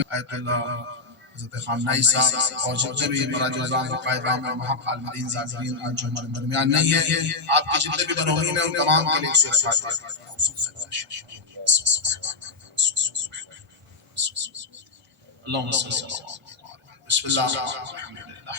آیت اللہ حضرت خامنائی صاحب اور جتنے بھی مراجع اعظام قائد عام محق عالمدین زاکرین آج جو ہمارے درمیان نہیں ہے، آپ کے جتنے بھی مرحومین ہیں ان تمام کے لیے ایک سورہ فاتحہ۔ اللہم صلی اللہ علیہ وسلم۔ بسم اللہ الرحمن الرحیم۔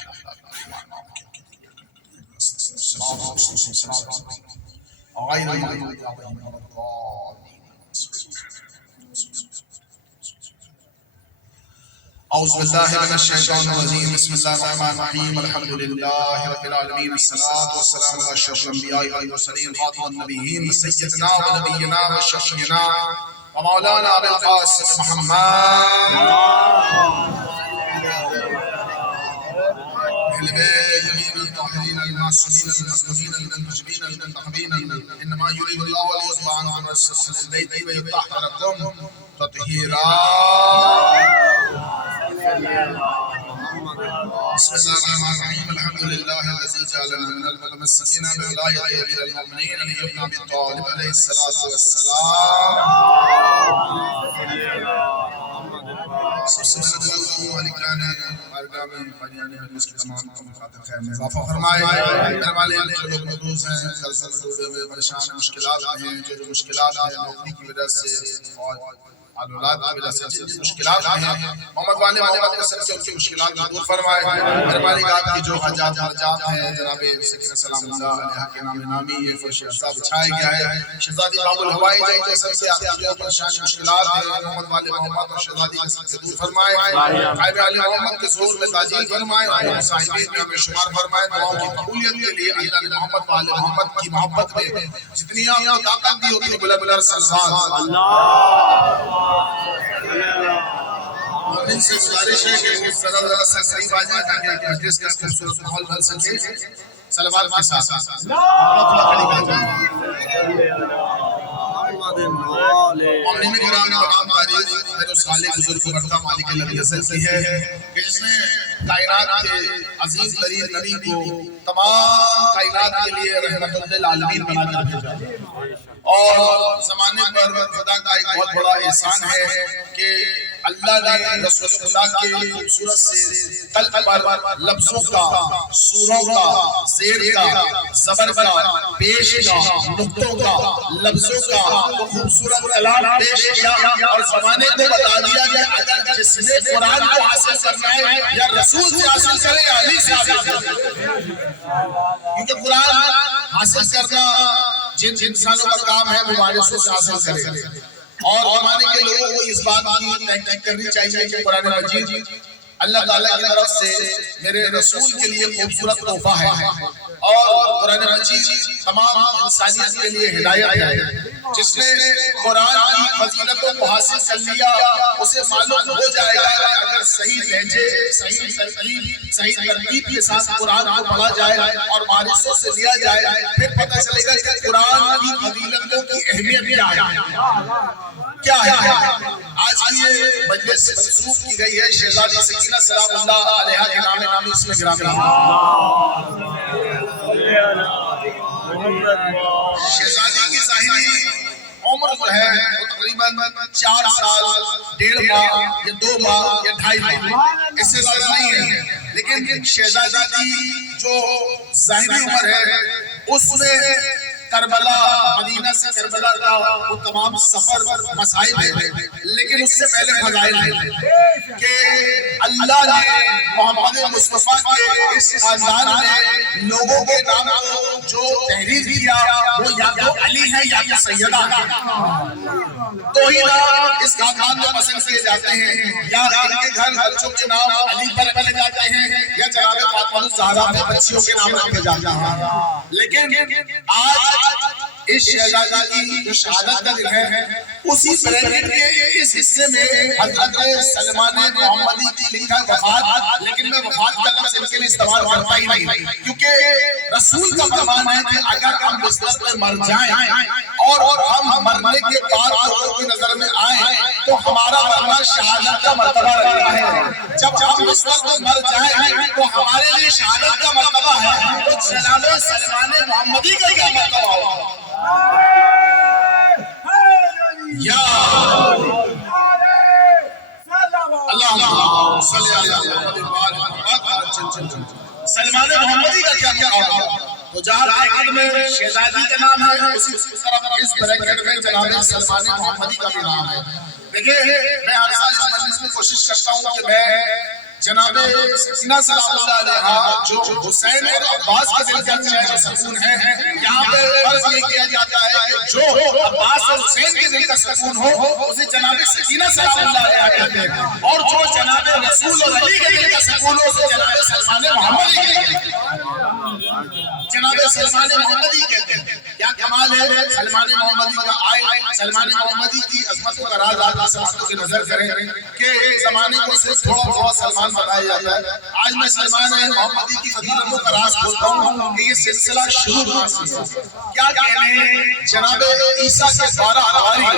اعوذ باللہ من الشیطان الرجیم، بسم اللہ الرحمن الرحیم، الحمد للہ رب العالمین، الصلاة والسلام علی اشرف الانبیاء والمرسلین، خاتم النبیین، سیدنا و نبینا و شفیعنا و مولانا ابی القاسم محمد اہل بیت یمین الطاہرین المعصومین المصطفین المنتخبین المنتخبین، انما یرید اللہ لیذهب عنکم الرجس اہل البیت ویطہرکم تطہیرا۔ بسم اللہ الرحمن الرحیم، الحمد للہ الذی جعلنا من المتمسکین بولایۃ امیر المؤمنین علی بن ابی طالب علیہ الصلوۃ والسلام۔ سب سے پہلے دعا علیکان بارگاہ میں فاجیان حدیث کی تمام خاطر خیر میں اضافہ فرمائے۔ میرے والے جو لوگ محظوظ ہیں، قرضوں میں ڈوبے ہوئے، پریشان مشکلات ہیں، جو مشکلات ہیں نوکری کی وجہ سے اور اولاد کی وجہ سے جن مشکلات ہیں، محمد والے محمد کے سر سے ان کی مشکلات دور فرمائے۔ میرے مالک آپ کی جو حاجات مرجات ہیں، جناب سکینہ سلام اللہ علیہ کے نام نامی یہ فرش عذاب بچھایا گیا ہے۔ شہزادی باب الہوائی جن کے سر سے آپ کی جو پریشان مشکلات ہیں، محمد والے محمد اور شہزادی کے سر سے دور فرمائے۔ قائب علی محمد کے ظہور میں تاجیل فرمائے اور صاحبین میں ہمیں شمار فرمائے۔ دعاؤں کی قبولیت کے لیے اللہ نے محمد والے محمد کی محبت میں جتنی آپ کو طاقت دی اتنی بلند بلند صلوات اللہ۔ ان سے گزارش ہے کہ صلی اللہ علیہ وسلم قریب آ جائیں تاکہ مجلس کا خوبصورت ماحول بن سکے صلوات کے ساتھ۔ مومنین کرام تمام تعریف میرے اس خالق بزرگ کو کرتا مالک الذی ازل کی ہے کہ جس نے کائنات کے عزیز ترین نبی کو تمام کائنات کے لیے رحمت للعالمین بنا کر بھیجا۔ اور زمانے پر خدا کا ایک بہت بڑا احسان ہے کہ اللہ نے رسول اللہ کے خوبصورت سے قلب پر لفظوں کا، سوروں کا، زیر کا، زبر کا، پیش کا، نقطوں کا، لفظوں کا وہ خوبصورت کلام پیش کیا اور زمانے کو بتا دیا کہ اگر جس نے قرآن کو حاصل کرنا ہے یا رسول سے حاصل کرے یا علی سے حاصل کرے، کیونکہ قرآن حاصل کرنا جن انسانوں کا کام ہے وہ وارثوں سے حاصل کرے۔ اور زمانے کے لوگوں کو اس بات کی تحقیق کرنی چاہیے کہ قرآن مجید اللہ تعالیٰ کی طرف سے میرے رسول کے لیے خوبصورت تحفہ ہے اور قرآن مجید تمام انسانیت کے لیے ہدایت ہے۔ جس نے قرآن کی فضیلتوں کو حاصل کر لیا اسے معلوم ہو جائے گا کہ اگر صحیح لہجے، صحیح ترتیب کے ساتھ قرآن کو پڑھا جائے اور وارثوں سے لیا جائے پھر پتہ چلے گا کہ قرآن کی فضیلتوں کی اہمیت کیا ہے۔ آج کی یہ مجلس منسوخ کی گئی ہے شہزادی سکینہ سلام اللہ علیہ کے نام نامی اس میں گرامی۔ شہزادی کی ظاہری عمر جو ہے وہ تقریباً 4 سال 1.5 ماہ یا 2 ماہ یا 2.5 ماہ، اس سے زیادہ نہیں ہے، لیکن شہزادی کی جو ظاہری عمر ہے اس میں کربلا، مدینہ سے کربلا کا وہ تمام سفر مصائب ہے، لیکن اس سے پہلے فضائل ہے کہ اللہ نے محمد مصطفیٰ کے اس خاندان میں لوگوں کے نام کو جو تحریر کیا وہ یا تو علی ہے یا تو سیدہ ہے۔ تو ہی نام اس خاندان میں پسند کیے جاتے ہیں یا ان کے گھر بچوں کے نام علی پر رکھے جاتے ہیں یا جناب فاطمہ الزہرا میں بچیوں کے نام رکھے جاتے ہیں۔ لیکن آج اس شہزادہ کی جو شہادت کا دن ہے اسی بریکٹ کے اس حصے میں حضرت سلمان محمدی کی لکھا وفات، لیکن میں وفات کا لفظ ان کے لیے استعمال کرتا ہی نہیں کیونکہ رسول کا فرمان ہے کہ اگر ہم بستر پہ مر جائیں اور ہم مرنے کے بعد لوگوں کی نظر میں آئیں تو ہمارا مرنا شہادت کا مرتبہ رہتا ہے۔ جب ہم بستر پہ مر جائیں تو ہمارے لیے شہادت کا مرتبہ ہے، تو جناب سلمان محمدی کا کیا مرتبہ ہوگا؟ اللہم صلی علی محمد۔ سلمان محمدی کا کیا کیا ہوگا؟ تو جہاں بریکٹ میں شہزادی کا نام ہے اسی طرح اس بریکٹ میں جناب سلمان محمدی کا بھی نام ہے۔ دیکھیں میں ہر سال اس مجلس میں کوشش کرتا ہوں کہ میں جناب سکینہ سلام اللہ علیہا جو حسین اور عباس کے دل کا چین و سکون ہے، یہاں پہ فرض یہ کیا جاتا ہے کہ جو عباس اور حسین کے دل کا سکون ہو اسے جناب سکینہ سلام اللہ علیہا کہتے ہیں، اور جو جناب رسول اور علی کے دل کا سکون ہو اسے جناب سلمان محمدی کہتے ہیں، جناب سلمان محمدی کہتے ہیں۔ کیا کمال ہے سلمان محمدی کا! آئے سلمان محمدی کی عظمت و راز آپ سماعتوں کی نظر کریں کہ زمانے کو صرف تھوڑا تھوڑا سلمان بتایا جاتا ہے۔ آج میں سلمان محمدی کی فضیلتوں کا راز کھولتا ہوں کہ یہ سلسلہ شروع کہاں سے ہوا۔ کیا کہنے جناب عیسیٰ کے 12 اتوار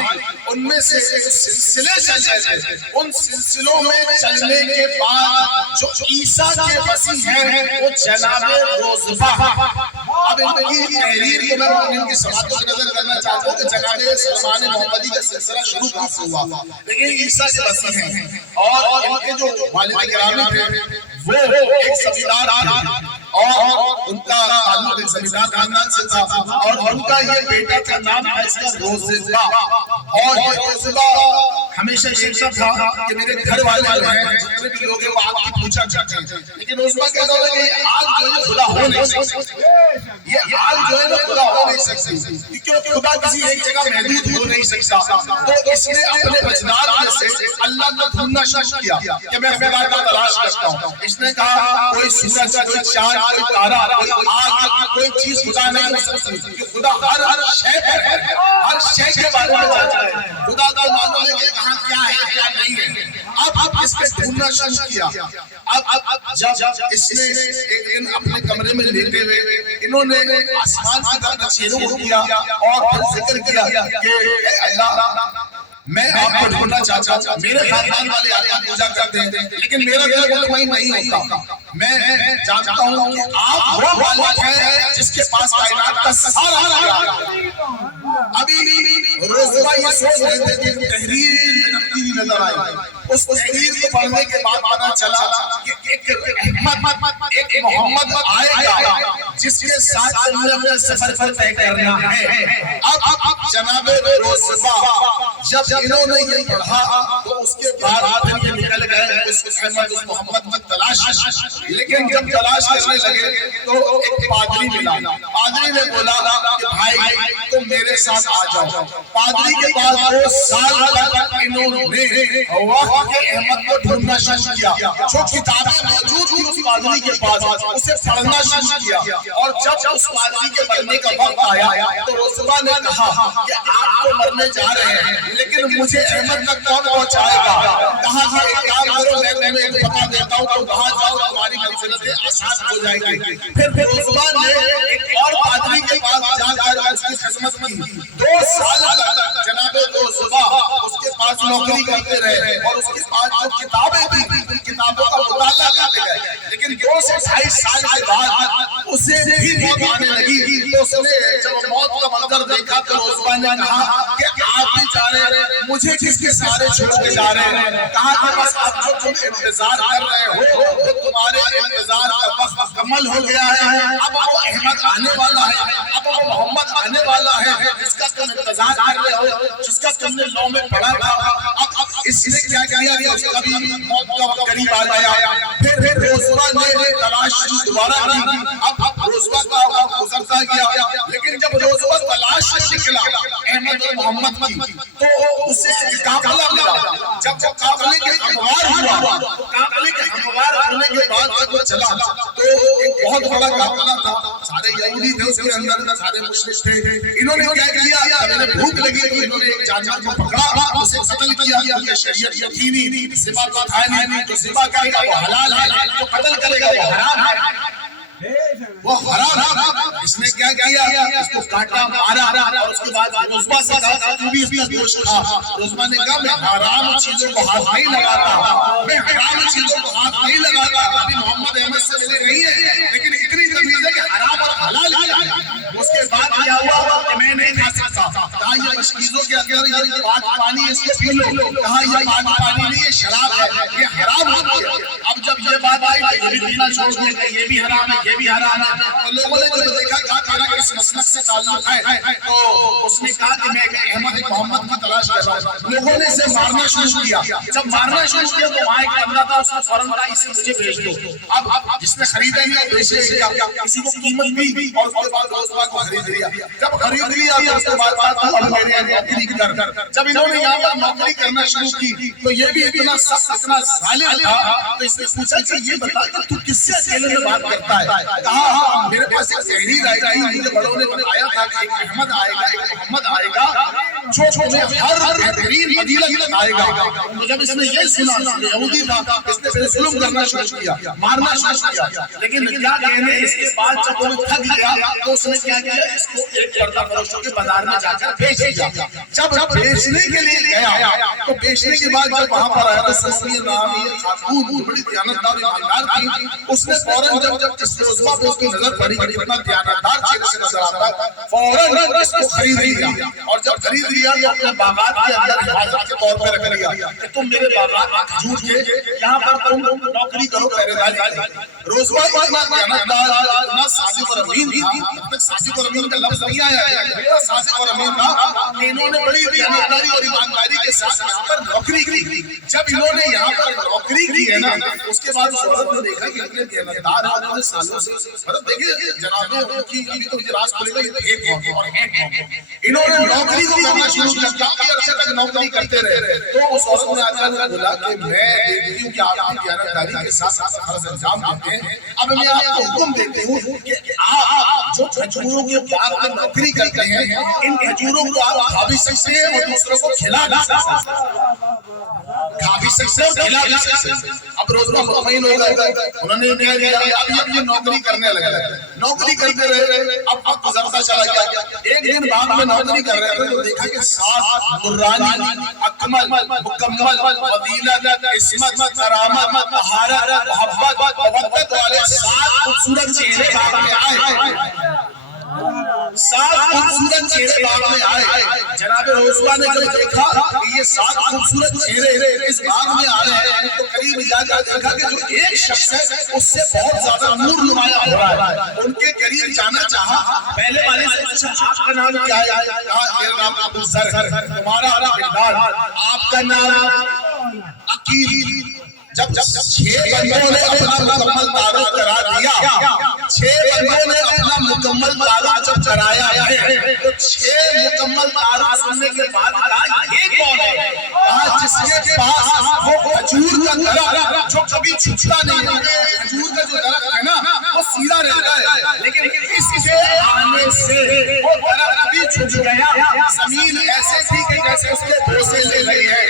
ان میں سے سلسلے چل رہے تھے، ان سلسلوں میں چلنے کے بعد جو عیسیٰ کے مسیح ہیں وہ جناب روزبہ۔ اب ان کی تحریر کو میں ان کی سماعتوں کی نظر کرنا چاہتا ہوں کہ جناب سلمان محمدی کا سلسلہ شروع کہاں سے ہوا۔ لیکن عیسیٰ کے مسیح ہیں اور ان کے جو والد گرامی تھے وہ ایک زمیندار تھے اور ان کا تعلق ایک زمیندار خاندان سے تھا، اور ان کا یہ بیٹا کا نام ہے اس کا روزبہ، اور یہ روزبہ ہمیشہ یہ تھا کہ میرے گھر والے جو ہیں جتنے بھی لوگ ہیں وہ آگ کی پوجا کرتے ہیں، لیکن روزبہ کہتا ہے کہ یہ آگ جو ہے خدا ہو نہیں سکتی، یہ آگ جو ہے خدا ہو نہیں سکتی، کیونکہ خدا کسی ایک جگہ محدود ہو نہیں سکتا۔ تو اس نے اپنے بچدار میں سے اللہ کو ڈھونڈنا شروع کیا کہ میں خدا کا تلاش کرتا ہوں۔ اس نے کہا کوئی سورج، کوئی چاند، کوئی تارا، کوئی آگ، کوئی چیز خدا نہیں ہو سکتی، خدا ہر شے پر ہے، ہر شے کے بارے میں جانتا ہے، خدا کا معلوم ہے کہ کہاں کیا ہے کیا نہیں ہے۔ اب اس کے ڈھونڈنا شروع کیا۔ اب جب اس نے ایک دن اپنے کمرے میں لیٹے ہوئے انہوں نے آسمان کی طرف نظر کیا اور پھر ذکر کیا کہ اے اللہ میں آپ کو ڈھونڈنا چاہتا ہوں، میرے خاندان والے آپ کی پوجا کرتے ہیں لیکن میرا دل مطمئن نہیں ہوتا، میں جانتا ہوں کہ آپ وہ مالک ہیں جس کے پاس کائنات کا سارا ہے۔ ابھی روزبہ یہ سوچ رہے تھے کہ تحریر نقلی نظر آئی، اس تحریر کو پڑھنے کے بعد پتہ چلا کہ ایک محمد آئے گا جس کے ساتھ انہیں اپنے سفر پر طے کرنا ہے۔ اب جناب روزبہ جب انہوں نے یہ پڑھا تو اس کے بعد یہ نکل گئے اس احمد اس محمد کی تلاش، لیکن جب تلاش کرنے لگے تو ایک پادری ملا، پادری نے بولا کہ بھائی تم میرے ساتھ آ جاؤ۔ پادری کے بعد 2 سال تک انہوں نے وقت کے احمد کو ڈھونڈنا شروع کیا، جو کتابیں موجود تھی اس پادری کے پاس اسے پڑھنا شروع کیا، اور جب اس پادری کے مرنے کا وقت آیا تو روزبہ نے کہا کہ آپ تو مرنے جا رہے ہیں لیکن مجھے احمد تک کون پہنچائے گا؟ کہا کہ ایک کام کرو میں تمہیں ایک پتہ دیتا ہوں تو وہاں جاؤ تمہاری منزلتیں آسان ہو جائیں گی۔ پھر روزبہ نے ایک اور پادری کے پاس جا کر اس کی خدمت کی، 2 سال تک جناب روزبہ اس کے پاس نوکری کرتے رہے اور اس کے پاس جو کتابیں تھیں ان کتابوں کا مطالعہ کرتے گئے، لیکن 2 سے 2.5 سال کے بعد اسے بھی موت آنے لگی تو اس نے جب موت کا منظر دیکھا تو روزبہ نے کہا کہ آپ بھی جا رہے ہیں مجھے کس کے سارے چھوڑ کے جا رہے ہیں؟ کہا کہ بس اب جو تم انتظار کر رہے ہو تو تمہارے انتظار کا وقت مکمل ہو گیا ہے، اب وہ احمد آنے والا ہے، اب وہ محمد آنے والا ہے جس کا تم انتظار کر رہے ہو، جس کا تم نے لو میں پڑھا تھا۔ اب اس نے کیا کیا کہ اس کا بھی موت کا وقت قریب آ گیا، پھر روزبہ نے تلاش دوبارہ کی۔ اب روزبہ کا وقت گزرتا گیا، لیکن جب روزبہ تلاش سے نکلا احمد اور محمد کی تو اسے قافلہ ملا۔ جب قافلے کے اخبار ہوا، قافلے کے اخبار ہونے کے بعد جب وہ چلا تو ایک بہت بڑا قافلہ تھا، سارے یہودی تھے اس کے اندر، سارے مشرک تھے۔ انہوں نے کیا کیا؟ انہیں بھوک لگی تو انہوں نے ایک جانور کو پکڑا، اسے قتل کیا، کیونکہ شریعت یہ تھی نہیں، ذبح تو تھا نہیں، تو ذبح کرے گا وہ حلال ہے، جو قتل کرے گا وہ حرام ہے، وہ حرام ہے۔ اس نے کیا کیا؟ اس کو کاٹا، مارا، اور اس کے بعد روزبہ سے کہا تو بھی اس کا گوشت کھا۔ روزبہ نے کہا میں حرام چیزوں کو ہاتھ نہیں لگاتا، میں حرام چیزوں کو ہاتھ نہیں لگاتا۔ ابھی محمد احمد سے ملے نہیں ہے لیکن اتنی تمیز ہے کہ حرام اور حلال کیا ہے۔ اس کے بعد کیا ہوا کہ میں نہیں کھا سکتا، کہا یہ مشکیزوں کے اندر یہ پاک پانی اس کو پی لو، کہا یہ پاک پانی نہیں یہ شراب ہے، یہ حرام بھی چھوڑ دیا کہ یہ بھی حرام ہے، یہ بھی حرام ہے. تو لوگوں نے جب دیکھا کہ تیرا اس مسلک سے تعلق ہے تو اس نے کہا کہ میں ایک احمد محمد کی تلاش کر رہا ہوں. لوگوں نے اسے مارنا شروع کیا. جب مارنا شروع کیا تو وہاں ایک بندہ تھا، اس نے فوراً کہا اسے مجھے بھیج دو. اب جس نے خریدا نہیں وہ بیچے گیا، کسی کو قیمت دی اور اس کے بعد روزبہ کو خرید لیا. جب خرید لیا تو اس کے بعد کہا تو اب میرے یہاں نوکری کر. جب انہوں نے یہاں پر نوکری کرنا شروع کی تو یہ بھی اتنا سخت اتنا ظالم تھا. تو اس نے پوچھا کہ یہ بتا کہ تو کس سے اکیلے میں بات کرتا ہے؟ کہا ہاں میرے پاس ایک تحریر آئی تھی، مجھے بڑوں نے بتایا تھا کہ ایک احمد آئے گا، ایک محمد آئے گا جو تمہیں ہر بہترین فضیلت بتائے گا. تو جب اس نے یہ سنا، یہودی تھا، اس نے پھر ظلم کرنا شروع کیا، مارنا شروع کیا. لیکن کیا کہنے اس کے بعد جب وہ تھک گیا تو اس نے کیا کیا، اس کو ایک پردہ فروشوں کے بازار میں جا کر بیچ دیا. جب بیچنے کے لیے گیا تو بیچنے کے بعد جب وہاں پر آیا تو سمیہ نامی خاتون بڑی دیانتدار ایماندار تھی. اس نے فوراً جب اس روزبہ پہ اس کی نظر پڑی کہ کتنا دیانتدار چہرے سے نظر آتا، فوراً اس کو خرید لیا. اور جب خرید لیا تو اپنے باغات کے اندر حفاظت کے طور پر رکھ لیا کہ تم میرے باغات میں کھجور کے یہاں پر تم نوکری کرو، پہرے داری. روزبہ اتنا دیانتدار، اتنا صادق اور امین تھا. اب تک صادق اور امین کا لفظ نہیں آیا ہے، اتنا صادق اور امین تھا کہ انہوں نے بڑی دیانتداری اور ایمانداری کے ساتھ یہاں پر نوکری کی. جب انہوں نے یہاں پر نوکری کی ہے نا، اس کے بعد اس عورت نے دیکھا کہ اتنے دیانتدار ہیں، انہوں نے سالوں سے مطلب دیکھیے جناب ان کی ابھی تو یہ راز کھلے گا یہ ایک موقع اور انہوں نے نوکری کو کرنا شروع کیا. کافی عرصے تک نوکری کرتے رہے. تو اس عورت نے آ کر بولا کہ میں دیکھتی ہوں کہ آپ کی دیانتداری کے ساتھ ساتھ فرض انجام دیتے ہیں، اب میں آپ کو حکم دیتی ہوں کہ آپ جو کھجوروں کے باغ میں نوکری کرتے ہیں ان کھجوروں کو آپ کھا بھی سکتے ہیں اور دوسروں کو کھلا بھی سکتے ہیں، کھا بھی سکتے ہیں اور کھلا بھی سکتے ہیں. اب روزبہ مطمئن ہو گئے. انہوں نے کہا کہ اب یہ نوکری کرنے لگے. نوکری کرتے رہے. اب گزرتا چلا گیا. ایک دن بعد میں نوکری کر رہے تھے تو دیکھا کہ 7 نورانی اکمل مکمل فضیلت عصمت کرامت طہارت محبت مودت والے 7 خوبصورت چہرے باغ میں آئے. 7 خوبصورت چہرے باغ میں آئے. جناب روزبہ نے جب دیکھا کہ یہ 7 خوبصورت چہرے اس باغ میں آ رہے ہیں تو قریب جا کر دیکھا کہ جو ایک شخص ہے اس سے بہت زیادہ نور نمایاں ہو رہا ہے. ان کے قریب جانا چاہا. پہلے والے سے پوچھا آپ کا نام کیا ہے؟ کہا میرا نام ابو ذر ہے. تمہارا نام آپ کا نام عقیل. جب 6 بندوں نے اپنا مکمل تعارف کرا دیا، 6 بندوں نے اپنا مکمل تعارف جب کرایا ہے تو 6 مکمل تعارف سننے کے بعد کہا یہ کون ہے؟ کہا جس کے پاس وہ کھجور کا درخت جو کبھی چھپتا نہیں ہے. کھجور کا جو درخت ہے نا وہ سیدھا رہتا ہے، لیکن اس کے آنے سے وہ درخت بھی چھپ گیا. زمین ایسے تھی کہ جیسے اس کے بوسے لے رہی ہے.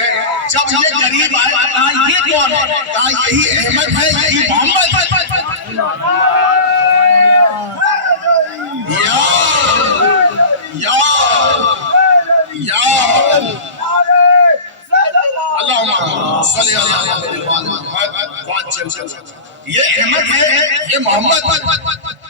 جب یہ قریب آیا کہا یہ کون ہے؟ کہا یہی احمد ہے، یہی محمد ہے. اللہم صلی اللہ علیہ وسلم. یہ احمد ہے، یہ محمد.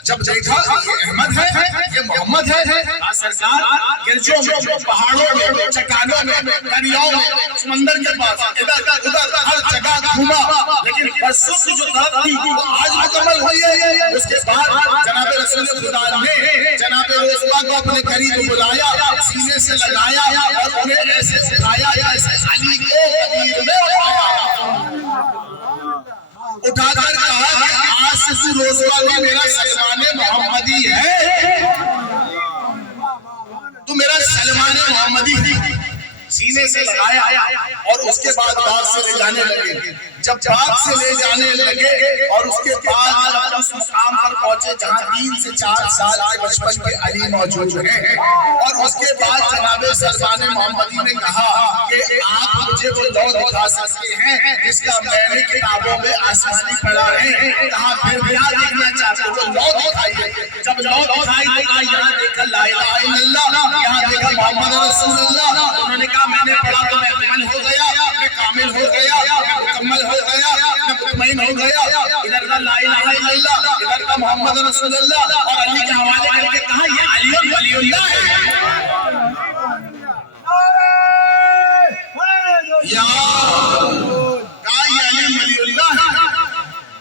جب دیکھا یہ احمد ہے، یہ محمد ہے. سرکار گرجوں میں، پہاڑوں میں، چٹانوں میں، دریاؤں میں، سمندر کے پاس ادھر ادھر ہر جگہ گھوما، لیکن برسوں کی جو طرف تھی وہ آج مکمل ہوئی ہے. اس کے بعد جناب رسول خدا نے جناب روزبہ کو اپنے قریب بلایا، سینے سے لگایا اور انہیں ایسے سکھایا جیسے علی کو قبیر میں اٹھا کر کہا کہ آج سے تو روزبہ بھی میرا سلمان محمدی ہے، تو میرا سلمان محمدی ہے. سینے سے لگایا اور اس کے بعد باغ سے لے جانے لگے. جب باغ سے لے جانے لگے اور اس کے بعد جب اس مقام پر پہنچے جہاں 3 سے 4 سال کے بچپن کے علی موجود ہیں، اور اس کے بعد جناب سلمان محمدی نے کہا کہ آپ مجھے وہ لو دکھا سکتے ہیں جس کا میں نے کتابوں میں آسمانی پڑھا ہے. کہا پھر کیا دیکھنا چاہتے ہو؟ لو دکھائیے. جب لو دکھائی تو کہا یہاں دیکھا لا الہ الا اللہ، یہاں دیکھا محمد رسول اللہ. انہوں نے کہا میں نے پڑھا تو میں کامل ہو گیا، میں کامل ہو گیا، میں مکمل ہو گیا، میں مطمئن ہو گیا. ادھر کا لا الہ الا اللہ، ادھر کا محمد رسول اللہ، اور علی کے حوالے کر کے کہا یہ علی ولی اللہ ہے. یا کہا یہ علی ولی اللہ ہے.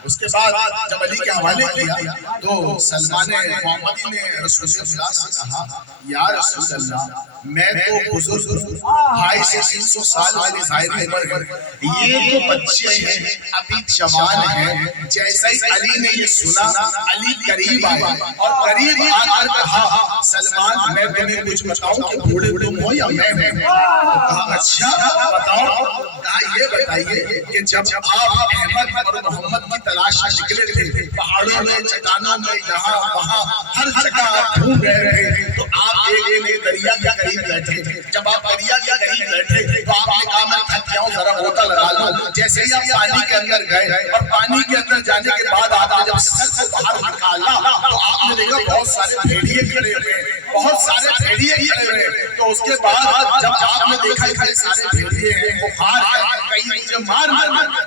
اس کے بعد جب علی کے حوالے کیا تو سلمان محمدی نے رسول اللہ سے کہا یا رسول اللہ میں تو بزرگ 250 سے 300 سال والی ظاہر عمر ہے، یہ تو بچے ہیں ابھی جوان ہیں. جیسے ہی علی نے یہ سنا علی قریب آئے اور قریب آ کر کہا سلمان میں تمہیں کچھ بتاؤں کہ بوڑھے تم ہو یا میں ہوں؟ کہا اچھا بتاؤ. کہا یہ بتائیے کہ جب آپ احمد اور محمد کی تلاش میں نکلے تھے پہاڑوں میں چٹانوں میں یہاں وہاں ہر جگہ آپ ڈھونڈ رہے تھے تو آپ ایک دریا کے قریب بیٹھے. جب آپ دریا کے قریب بیٹھے تو آپ نے کہا میں تھک گیا ہوں ذرا غوطہ لگا لوں. جیسے ہی آپ پانی کے اندر گئے اور پانی کے اندر جانے کے بعد آپ نے جب سر کو باہر نکالا تو آپ نے دیکھا بہت سارے بھیڑیے کھڑے ہوئے، بہت سارے بھیڑیے کھڑے ہوئے. تو اس کے بعد جب آپ نے دیکھا کہ سارے بھیڑیے ہیں بخار ہے کئی مجھے مار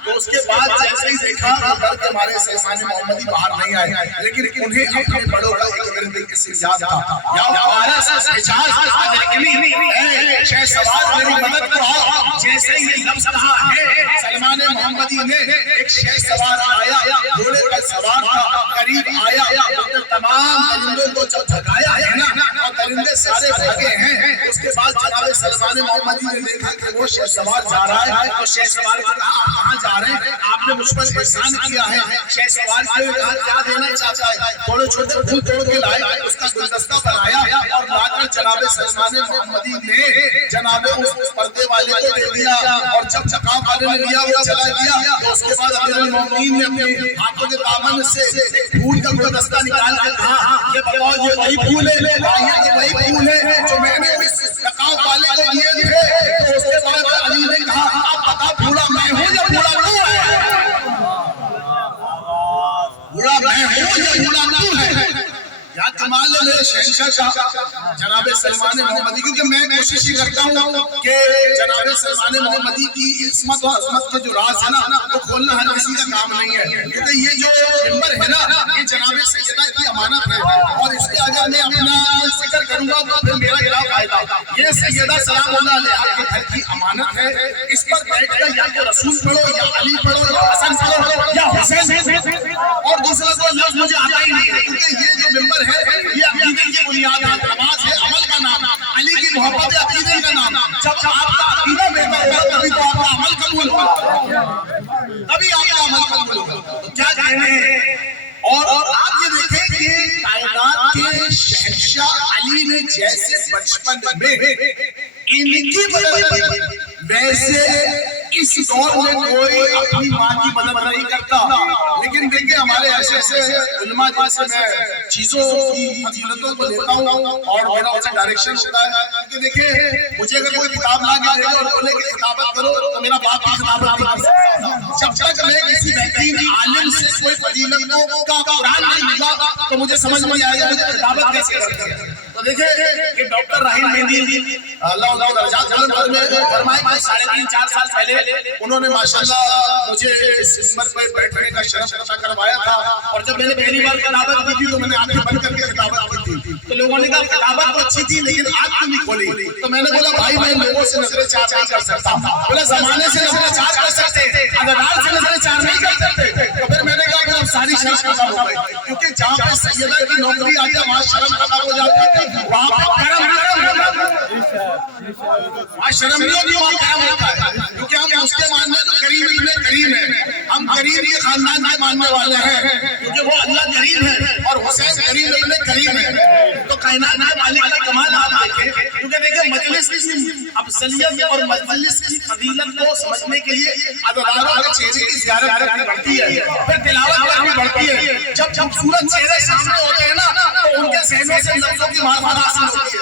تو اس کے بعد جیسے ہی دیکھا ڈر کے مارے سلمان محمدی باہر نہیں آئے، لیکن انہیں اپنے بڑوں کا ایک ورد سے یاد تھا یا فارس حجاز ادرکنی اے شہ سوار میری مدد کو آؤ. جیسے ہی یہ لفظ کہا ہے سلمان محمدی نے ایک شہ سوار آیا گھوڑے پر سوار تھا قریب آیا تمام درندوں کو جب بھگایا ہے نا اور درندے سارے بھاگے ہیں. اس کے بعد جناب سلمان محمدی نے دیکھا کہ وہ شہ سوار جا رہا ہے تو شہ سوار نے کہا آپ کہاں جا رہے ہیں؟ آپ نے مجھ پر احسان کیا ہے. شہ سوار نے کہا کیا دینا چاہتا ہے؟ تھوڑے چھوٹے پھول توڑ کے لائے اس کا گلدستہ بنایا اور لا کر جناب سلمان محمدی نے جناب اس پردے والے کو دے دیا اور جب چکاو والے نے لیا وہ چلا گیا. تو اس کے بعد امیر المومنین نے اپنے ہاتھوں کے دامن سے ایک پھول کا گلدستہ نکال کر کہا یہ بتاؤ یہ وہی پھول ہے؟ یہ وہی پھول ہے جو میں نے اس چکاو والے کو دیے تھے. تو اس کے بعد علی نے کہا آپ بتا بوڑھا میں ہوں یا بوڑھا تو ہے؟ بوڑھا میں ہوں یا بوڑھا تو ہے؟ کیا کمال ہے میرے شہنشاہ کا جناب سلمان محمدی. کیونکہ میں کوشش ہی کرتا ہوں کہ جناب سلمان محمدی کی عصمت و عظمت کے جو راز ہے نا وہ کھولنا ہر کسی کا کام نہیں ہے. کیونکہ یہ جو ممبر ہے نا یہ جناب سیدہ کی امانت ہے اور اس کے اگر میں اپنا ذکر کروں گا تو پھر میرا کیا فائدہ. یہ سیدہ سلام اللہ علیہا کے گھر کی امانت ہے. اس پر بیٹھ کر یا تو رسول پڑھو یا علی پڑھو یا حسن پڑھو یا حسین اور دوسرا کوئی لفظ مجھے آتا ہی نہیں ہے. کیونکہ یہ جو ممبر یہ عقیدے کی بنیاد ہے. نماز ہے عمل کا نام، علی کی محبت ہے عقیدے کا نام. جب آپ کا عقیدہ بہتر ہوگا تبھی تو آپ کا عمل قبول ہوگا، تبھی آپ کا عمل قبول ہوگا. تو کیا کہنے ہیں اور آپ یہ دیکھیں کہ کائنات کے شہنشاہ علی نے جیسے بچپن میں ان کی مدد کی ویسے اس دور میں کوئی اپنی ماں کی مدد نہیں کرتا. لیکن دیکھیں ہمارے ایسے ایسے علماء جیسے میں چیزوں کی فضیلتوں کو لیتا ہوں اور میرا اسے ڈائریکشن ہوتا ہے کہ دیکھیں مجھے اگر کوئی کتاب لا کے دے گا اور بولے کہ کتابت کرو تو میرا باپ کی کتابت نہیں کر سکتا. جب تک میں کسی بہترین عالم سے کوئی فضیلتوں کا قرآن نہیں ملا تو مجھے سمجھ نہیں آئے گا مجھے کتابت کیسے کرتے ہیں. تو دیکھیں کہ ڈاکٹر رحیم مہندی اللہ تعالیٰ درجات بلند میں فرمائے کہ 3.5-4 سال پہلے انہوں نے ماشاءاللہ مجھے اس منبر پر بیٹھنے کا شرف عطا کروایا تھا. اور جب میں نے پہلی بار کتابت کی تھی تو میں نے آنکھیں بند کر کے کتابت کی تھی. تو لوگوں نے کہا کتابت تو اچھی تھی لیکن آنکھ نہیں کھولی. تو میں نے بولا بھائی میں لوگوں سے نظر چار نہیں کر سکتا. بولا زمانے سے نظر چار کر سکتے عددار سے نظر چار نہیں کر سکتے. تو پھر میں نے کہا کہ اب ساری شرم ختم ہو گئی. کیونکہ جہاں پہ سیدہ کی نوکری آتی ہے وہاں شرم ختم ہو جاتی ہے، وہاں پہ کرم ہو جاتا ہے. وہاں شرم نہیں ہوتی وہاں کرم ہوتا ہے. کیونکہ ہم اس کے ماننے تو کریم ابن کریم ہے. ہم کریم یہ خاندان کے ماننے والے ہیں کیونکہ وہ اللہ کریم ہے اور حسین کریم ابن کریم ہے. تو کائنات مالک کا کمال آپ دیکھیں. کیونکہ دیکھیں مجلس کی افضلیت اور مجلس کی فضیلت کو سمجھنے کے لیے عدداروں کے چہرے کی زیارت کرنی پڑتی ہے، پھر تلاوت کرنی پڑتی ہے. جب خوبصورت چہرے سامنے ہوتے ہیں نا تو ان کے ذہنوں سے لفظوں کی معرفت حاصل ہوتی ہے.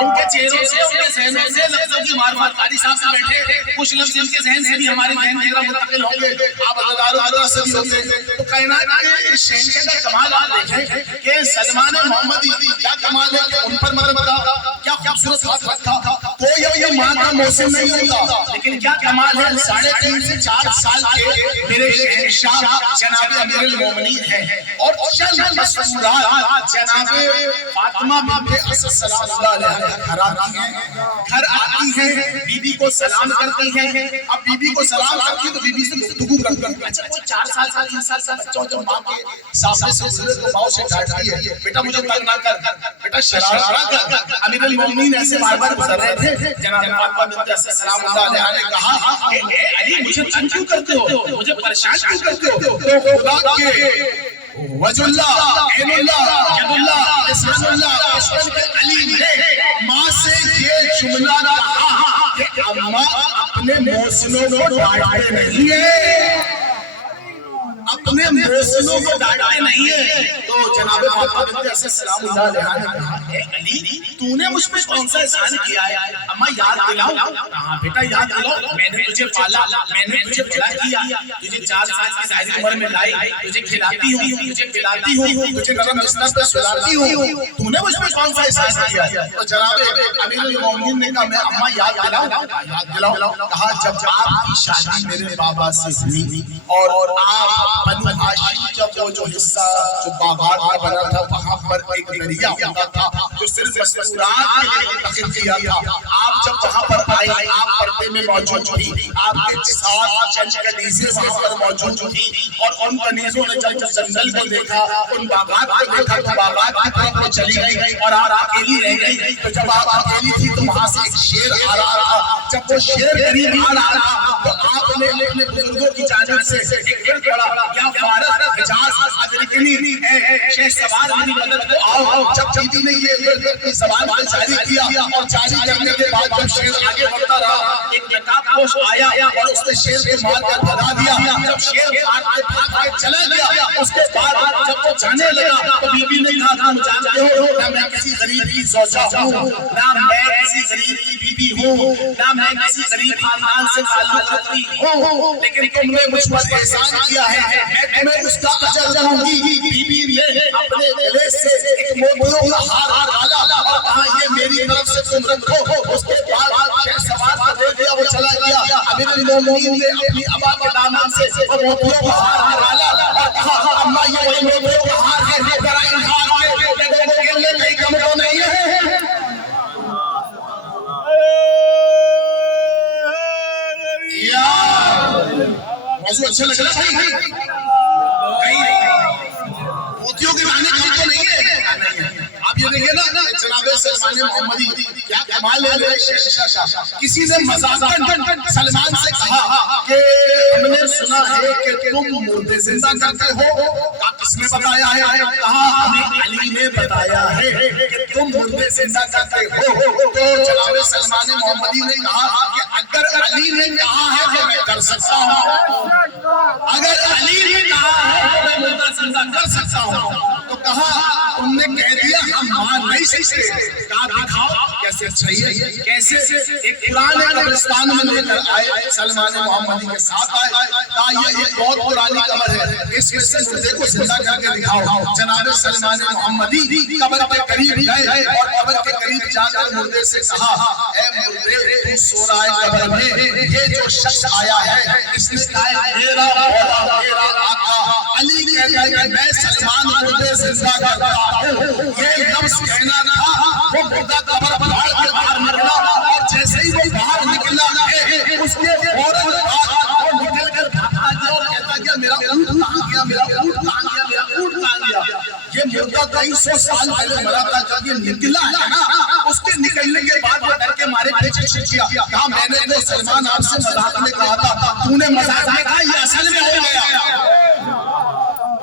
ان کے چہروں سے ان کے ذہنوں سے لفظوں کی معرفت. قاری صاحب سے بیٹھے کچھ لفظ ان کے ذہن سے بھی ہمارے ذہن کی طرف منتقل ہوں گے. آپ عدداروں سے بھی ہوں گے. تو کائنات کے اس شہنشاہ کا کمال آپ دیکھیں کہ سلمان محمدی کیا کمال ہے کہ ان پر مرتبہ کیا خوبصورت ہاتھ رکھا. کوئی اپنی ماں کا موسم نہیں ہوتا لیکن کیا کمال ہے، 3.5 سے 4 سال کے میرے شہنشاہ جناب امیر المومنین ہیں، اور چند مسعورات جناب فاطمہ بنت اسد سلام اللہ علیہ گھر آتی ہیں، بی بی کو سلام کرتی ہیں. اب بی بی کو سلام کرتی ہے تو بی بی سے گفتگو کرتی ہے. اچھا کوئی 4 سال کا 3 سال کا بچہ جو ماں کے سامنے سے گزرے تو ماں اسے ڈانٹتی ہے، بیٹا مجھے تنگ نہ کر، بیٹا شرارت نہ کر. امیر المومنین ایسے بار بار گزر رہے تھے. جناب فاطمہ بنت اسد سلام اللہ علیہ نے کہا کہ اے علی مجھے تنگ کیوں کرتے ہو، مجھے پریشان کیوں کرتے ہو؟ تو خدا کے وجہ اللہ، عین اللہ، ید اللہ، لسان اللہ، عشق علی نے ماں سے یہ جملہ کہا کہ اماں اپنے محسنوں کو ڈانٹتے نہیں ہیں، اپنے محسنوں کو ڈانٹتے نہیں ہیں. تو جناب فاطمہ بنت اسد سلام اللہ علیہ نے کہا اے علی تو نے مجھ پہ کون سا احسان کیا ہے، اماں یاد دلاؤ. کہاں بیٹا یاد دلاؤ، میں نے تجھے پالا، میں نے تجھے بڑا کیا، تجھے 4 سال کی ظاہری عمر میں لائی، تجھے کھلاتی ہوں، تجھے پلاتی ہوں، تجھے نرم بستر پہ سلاتی ہوں، تو نے مجھ پہ کون سا احسان کیا ہے؟ تو جناب امیر المومنین نے کہا میں اماں یاد دلاؤ. کہا جب آپ کی شادی میرے بابا سے ہوئی اور آپ بنو ہاشم کا وہ جو حصہ جو باغات کا بنا تھا وہاں پر ایک دریا ہوتا تھا جو صرف مسعورات کے لیے منتخب کیا تھا. آپ جب وہاں پر آئے آپ پردے میں موجود تھی، آپ کے ساتھ چند کنیزیں وہاں پر موجود تھی، اور ان کنیزوں نے جب جنگل کو دیکھا، ان باغات کو دیکھا تو باغات کی طرف وہ چلی گئی اور آپ اکیلی رہ گئی. تو جب آپ اکیلی تھی تو وہاں سے ایک شیر آ رہا تھا. جب وہ شیر قریب آ رہا تھا تو آپ نے اپنے بزرگوں کی جانب سے ایک ورد پڑھا یا فارغ حجاز ادرکنی، اے شیخ سوار میری مدد کو آؤ. جب بیوی نے یہ ورد اپنی زبان پر جاری کیا اور جاری کرنے کے بعد جب شیر آگے بڑھتا رہا ایک نقاب پوش آیا اور اس نے شیر کے مار کر بھگا دیا. جب شیر بھاگ کے چلا گیا اس کے بعد جب وہ جانے لگا تو بیوی نے کہا تم جانتے ہو نہ میں کسی غریب کی زوجہ ہوں، نہ میں کسی غریب کی بیوی ہوں، نہ میں کسی غریب خاندان سے تعلق رکھتی ہوں، لیکن تم نے مجھ پر احسان کیا ہے میں تمہیں اس کا اجر دوں گی. بیوی نے اپنے گلے سے ایک موتیوں کا ہار ڈالا اور کہا یہ میری طرف سے تم رکھو. اس کے بعد شیخ سوار کو دے دیا، وہ چلا گیا. امیر المومنین نے اپنی ابا کے دامن سے وہ موتیوں کا ہار ڈالا اور کہا اماں یہ وہی موتیوں کا ہار ہے، ذرا ان ہار کے لوگوں کو گلے کہیں کم تو نہیں ہے. موضوع اچھا لگ رہا ہے، موتیوں کے معنی کم تو نہیں ہے. آپ یہ دیکھیں نا جناب سلمان محمدی کیا کمال ہے. شہنشاہ کسی نے مذاقاً سلمان سے کہا کہ ہم نے سنا ہے کہ تم مردے زندہ کرتے ہو. کس نے بتایا ہے؟ کہا ہمیں علی نے بتایا ہے کہ تم مردے زندہ کرتے ہو. تو جناب سلمان محمدی نے کہا کہ اگر علی نے کہا ہے تو میں کر سکتا ہوں، اگر علی نے کہا ہے تو میں مردہ زندہ کر سکتا ہوں. تو کہا تم نے کہہ دیا ہم مان نہیں سکتے. کہا دکھاؤ کیسے چاہیے، کیسے. ایک پرانے قبرستان میں لے کر آئے، سلمان محمدی کے ساتھ آئے. کہا یہ بہت پرانی قبر ہے، اس میں سے مردے کو زندہ کر کے دکھاؤ. جناب سلمان محمدی قبر کے قریب گئے اور قبر کے قریب جا کر مردے سے کہا اے مردے تو سو رہا ہے قبر میں، یہ جو شخص آیا ہے اس نے کہا ہے میرا مولا میرا آقا علی کہتا ہے کہ میں سلمان مردے زندہ کرتا ہوں. یہ لفظ کہنا تھا. وہ مردہ قبر پھاڑ کے باہر نکلا اور جیسے ہی وہ باہر نکلا اس کے فوراً بعد وہ نکل کر بھاگتا گیا اور کہتا گیا میرا اونٹ کہاں گیا، میرا اونٹ کہاں گیا، میرا اونٹ کہاں گیا. یہ مردہ کئی 100 سال پہلے مرا تھا. جب یہ نکلا ہے نا اس کے نکلنے کے بعد وہ ڈر کے مارے پیچھے چھٹ گیا. کہا میں نے تو سلمان آپ سے مذاق میں کہا تھا، تو نے مذاق میں کہا یہ اصل میں ہو گیا،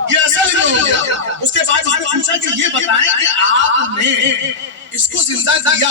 یہ اصل میں ہو گیا. اس کے بعد اس نے پوچھا کہ یہ بتائیں کہ آپ نے اس کو زندہ کیا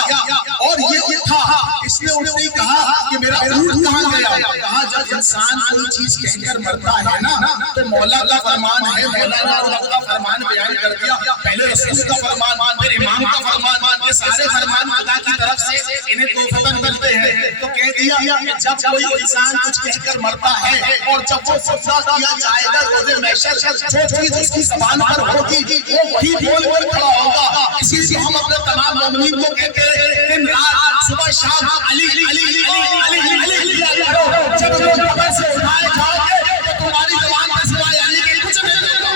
اور یہ اٹھا، اس نے اٹھتے ہی کہا کہ میرا اونٹ کہاں گیا. کہا جب انسان انسان کوئی چیز کہہ کر مرتا ہے نا تو مولا کا فرمان ہے، مولانا اللہ کا فرمان بیان کر دیا، پہلے رسول کا فرمان، پھر امام کا فرمان، یہ سارے فرمان خدا کی طرف سے انہیں توفتاً ملتے ہیں۔ تو کہہ دیا جب کوئی انسان کچھ کہہ کر مرتا ہے اور جب وہ فیصلہ کیا جائے گا روز محشر، جو چیز اس کی زبان پر ہوگی وہ وہی بول کر کھڑا ہوگا۔ اسی لیے ہم اپنے تمام مومنین کو کہتے ہیں دن رات صبح شام علی علی علی علی علی علی کرو، جب تم قبر سے اٹھائے جاؤ گے تو تمہاری زبان پر سوائے علی کے کچھ نہیں ہوگا۔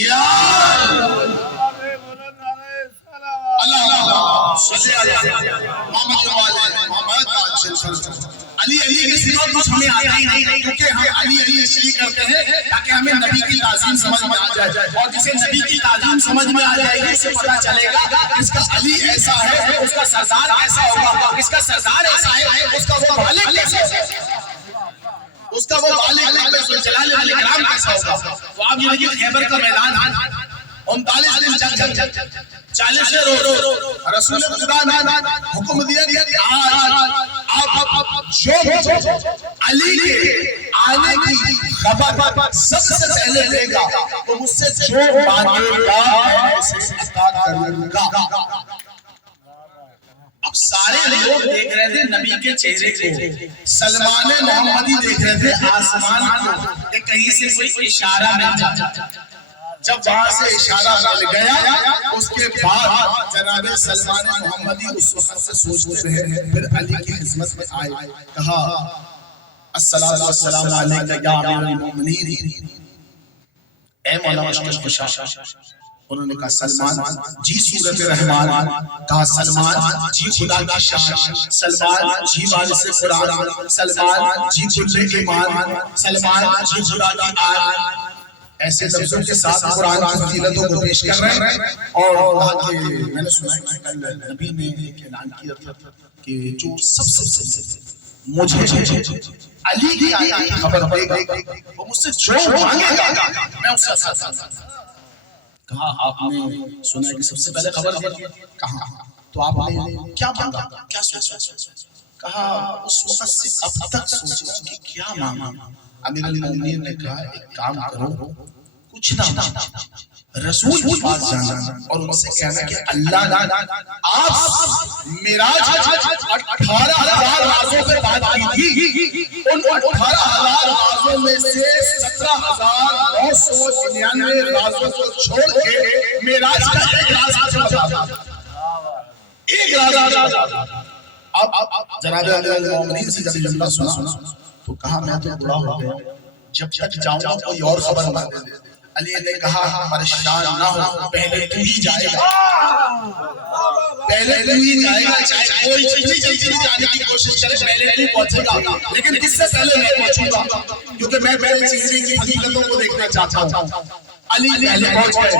یا اللہ صلی محمد علی علی کے سوا کچھ ہمیں آتا ہی نہیں، کیونکہ ہم علی علی اس لیے کرتے ہیں تاکہ ہمیں نبی کی تعظیم سمجھ میں آ جائے، اور جسے نبی کی تعظیم سمجھ میں آ جائے گی اسے پتا چلے گا اس کا علی ایسا ہے، اس کا سردار ایسا ہوگا، اس کا سردار ایسا ہے، اس کا وہ والد کیسا ہوگا، اس کا وہ والد جلال الاکرام کیسا ہوگا۔ تو آپ یہ دیکھیے خیبر کا میدان 39 دن جنگ، 40 روز رسول خدا نے حکم دیا کہ آپ جو علی کے آنے کی خبر سب سے پہلے لے گا تو مجھ سے جو مانگے گا میں اسے عطا کروں گا۔ اب سارے لوگ دیکھ رہے تھے نبی کے چہرے کو، سلمان محمدی دیکھ رہے تھے آسمان کو کہ کہیں سے کوئی اشارہ مل جائے۔ جب وہاں سے اشارہ مل گیا اس کے بعد جناب سلمان محمدی اس وقت سے سوچتے رہے، پھر علی کی خدمت میں آئے، کہا الصلاۃ والسلام علیک یا امیر المومنین، اے مولا مشکل کشا۔ انہوں نے کہا سلمان جی سورت رحمان، کہا سلمان جی خدا کی شان، سلمان جی وارث قرآن، سلمان جی کل ایمان، سلمان جی خدا کی آن، ایسے لفظوں کے ساتھ قرآن کی فضیلتوں کو پیش کر رہے ہیں۔ اور کہا کہ میں نے سنا ہے کہ نبی نے ایک اعلان کیا تھا کہ جو سب سے مجھے علی کی آنے کی خبر دے گا وہ مجھ سے جو مانگے گا میں اسے عطا کروں گا۔ کہا آپ نے سنا ہے کہ سب سے پہلے خبر دی، کہا تو آپ نے کیا مانگا، کیا سوچا؟ کہا اس وقت سے اب تک سوچا کہ کیا مانگا۔ امیر المومنین نے کہا ایک کام کرو، کچھ نہ رسول کے پاس جانا اور ان سے کہنا کہ اللہ نے آپ معراج 18,000 رازوں پہ بات کی تھی، ان 18,000 رازوں میں سے 17,999 رازوں کو چھوڑ کے معراج کا ایک راز مجھے بتا دو، ایک راز۔ اب جناب امیر المومنین سے جب جملہ سنا تو کہا میں تو بڑا ہو گیا، جب تک جاؤں گا کوئی اور خبر نہ دے۔ علی نے کہا پریشان نہ ہو، پہلے تو ہی جائے گا، پہلے تو ہی جائے گا، چاہے کوئی جتنی جلدی جانے کی کوشش کرے پہلے تو پہنچے گا، لیکن کس سے پہلے میں پہنچوں گا کیونکہ میں میرے چہرے کی فضیلتوں کو دیکھنا چاہتا ہوں۔ علی پہلے پہنچ گئے،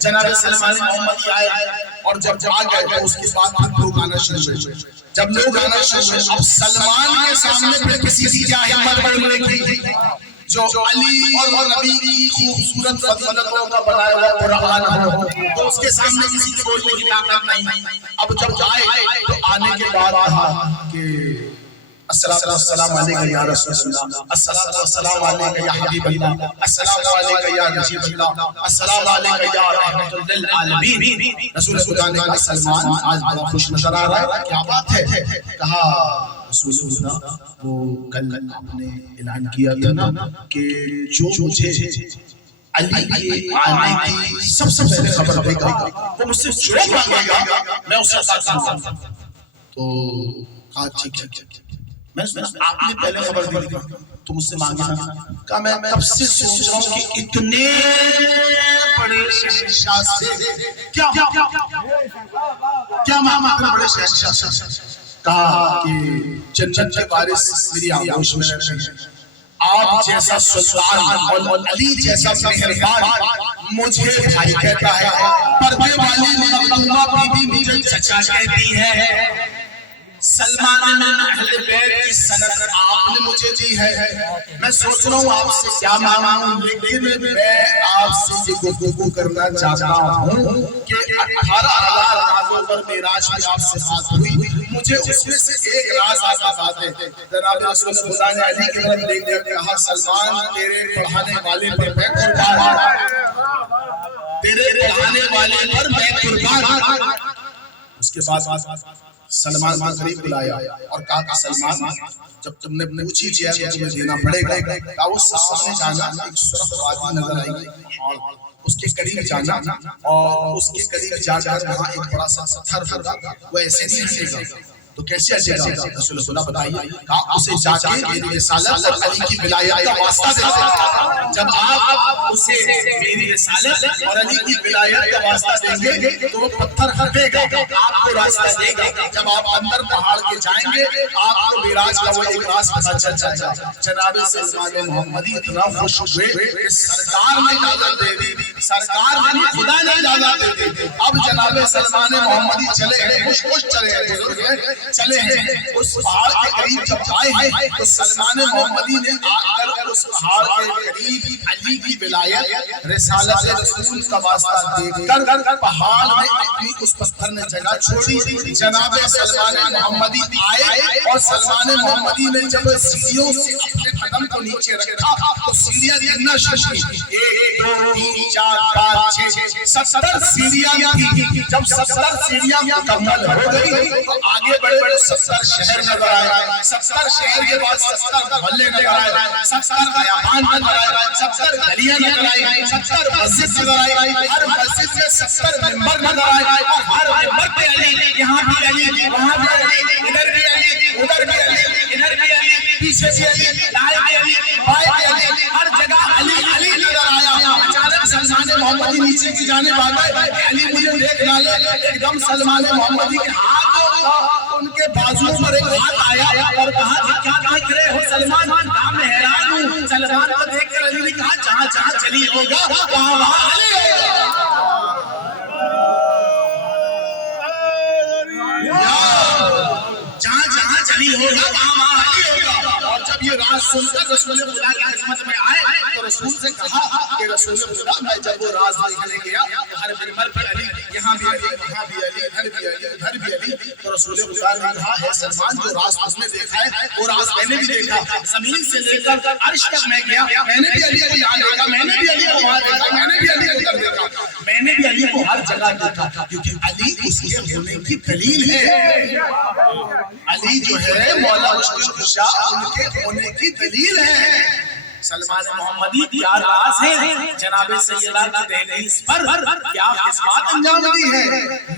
جناب سلمان محمدی آئے اور جب آ گئے تو اس کے بعد لوگ آنا شروع ہوئے۔ جب لوگ آنا شروع ہوئے اب سلمان کے سامنے پھر کسی کی کیا ہمت بڑھنے کی، جو علی اور نبی کی خوبصورت فضیلتوں کا بنایا ہوا قرآن ہو تو اس کے سامنے کسی کی بولنے کی طاقت نہیں۔ اب جب آئے تو آنے کے بعد کہا کہ الصلاۃ والسلام علیک یا رسول اللہ، الصلاۃ والسلام علیک یا حبیب اللہ، السلام علیک یا نجیب اللہ، السلام علیک یا رحمت للعالمین۔ رسول خدا نے کہا سلمان آج بڑا خوش نظر آ رہا ہے، کیا بات ہے؟ کہا رسول خدا وہ کل آپ نے اعلان کیا تھا نا کہ جو مجھے علی کے آنے کی سب سے پہلے خبر دے گا وہ مجھ سے جو مانگے گا میں اسے عطا کروں گا۔ تو کہا ٹھیک ہے، میں سنا آپ نے پہلے خبر دی تھی تو مجھ سے مانگے نا۔ کہا میں کب سے سوچ رہا ہوں کہ اتنے بڑے شہنشاہ سے کیا مانگا بڑے شہنشاہ سے؟ کہا کہ جنت کے وارث میری آغوش میں رہتے ہیں، آپ جیسا سلطان اور علی جیسا مہربان مجھے بھائی کہتا ہے، پردے والی مقدمہ بی بی مجھے چچا کہتی ہے، سلمان من اہل بیت کی سند آپ نے مجھے دی ہے۔ میں سوچ رہا ہوں آپ سے کیا مانگوں، لیکن میں آپ سے یہ گفتگو کرنا چاہتا ہوں کہ 18,000 رازوں پر معراج میں آپ سے بات ہوئی، مجھے اس میں سے ایک راز آپ بتا دیں۔ جناب رسول خدا نے علی کی طرف دیکھ کر کہا سلمان تیرے پڑھانے والے پر میں قربان، تیرے پڑھانے والے پر میں قربان۔ اس کے بعد سلمان کو قریب بلایا اور کہا کہ سلمان جب تم نے پوچھی چیز تو تمہیں دینا پڑے گا۔ کہا اس سامنے جانا ایک سرخ وادی نظر آئی اور اس کے قریب جانا اور اس کے قریب جا کر وہاں ایک بڑا سا پتھر ہوگا، وہ ایسے نہیں ہٹے گا۔ تو کیسے ہٹے گا؟ رسول خدا بتائیے، کہا اسے جا کے میری رسالت اور علی کی ولایت کا واسطہ دے دیں۔ جب آپ اسے میری رسالت اور علی کی ولایت کا واسطہ دیں گے تو وہ پتھر ہٹے گا، آپ کو راستہ دے گا۔ جب آپ اندر پہاڑ کے جائیں گے آپ کو معراج کا وہ ایک راز پتہ چل جائے گا۔ جناب سلمان محمدی اتنا خوش ہوئے کہ سرکار نے اجازت دے دی، سرکار نے خدا نے اجازت دے دی۔ اب جناب سلمان محمدی چلے ہیں، خوش خوش چلے ہیں، بزرگ ہیں چلے ہیں۔ اس پہاڑ کے قریب جب آئے ہیں تو سلمان محمدی نے آ کر اس پہاڑ کے قریب علی کی ولایت رسالت رسول کا واسطہ دے کر پہاڑ میں اپنی اس پتھر نے جگہ چھوڑی۔ جناب سلمان محمدی آئے اور سلمان محمدی نے جب سیڑھیوں سے اپنے قدم کو نیچے رکھا تو سیڑھیاں گننا شروع کی، 1 2 3 4 5 6 70 سیڑھیاں تھی۔ جب 70 سیڑھیاں مکمل ہو گئی تو آگے بڑے بڑے 70 شہر نظر آئے، 70 شہر کے بعد 70 محلے نظر آئے، 70 بیابان نظر آئے، 70 گلیاں نظر آئی، 70 مسجد نظر آئی، ہر مسجد میں 70 ممبر نظر آئے اور ہر ممبر پہ علی، یہاں بھی علی، وہاں بھی علی، ادھر بھی علی، ادھر بھی علی، ادھر بھی علی، پیچھے بھی علی، دائیں بھی علی، بائیں بھی علی، ہر جگہ علی علی نظر آیا۔ اچانک سلمان محمدی نیچے کی جانب آ گئے کہ علی مجھے دیکھ ڈالے۔ ایک دم سلمان محمدی کے ہاتھ ان کے بازو پر ایک ہاتھ آیا اور کہا کہ کیا دیکھ رہے ہو سلمان؟ کہا میں حیران ہوں۔ سلمان کو دیکھ کر علی نے کہا جہاں جہاں چلی ہوگا وہاں وہاں علی ہوگا۔ جہاں جہاں چلی ہوگا وہاں وہاں علی ہوگا۔ اور جب یہ راز سن کر رسول خدا کی خدمت میں آئے تو رسول سے کہا کہ رسول خدا میں جب وہ راز دیکھنے گیا ہر ممبر پر علی، یہاں بھی علی، وہاں بھی علی، ادھر بھی علی، ادھر بھی علی، تو رسول خدا نے کہا اے سلمان جو راز تم نے دیکھا ہے وہ راز میں نے بھی دیکھا۔ زمین سے لے کر عرش تک میں گیا، میں نے بھی علی کو یہاں دیکھا، میں نے بھی علی کو وہاں دیکھا، میں نے بھی علی کو ادھر دیکھا، میں نے بھی علی کو ہر جگہ دیکھا، کیونکہ علی اس کے ہونے کی دلیل ہے۔ علی جو ہے مولا مشکل شاہ ان کے ہونے کی دلیل ہے۔ سلمان محمدی کیا راز ہے؟ جناب سیدہ کی دہلیز پر کیا خدمات انجام دی ہے؟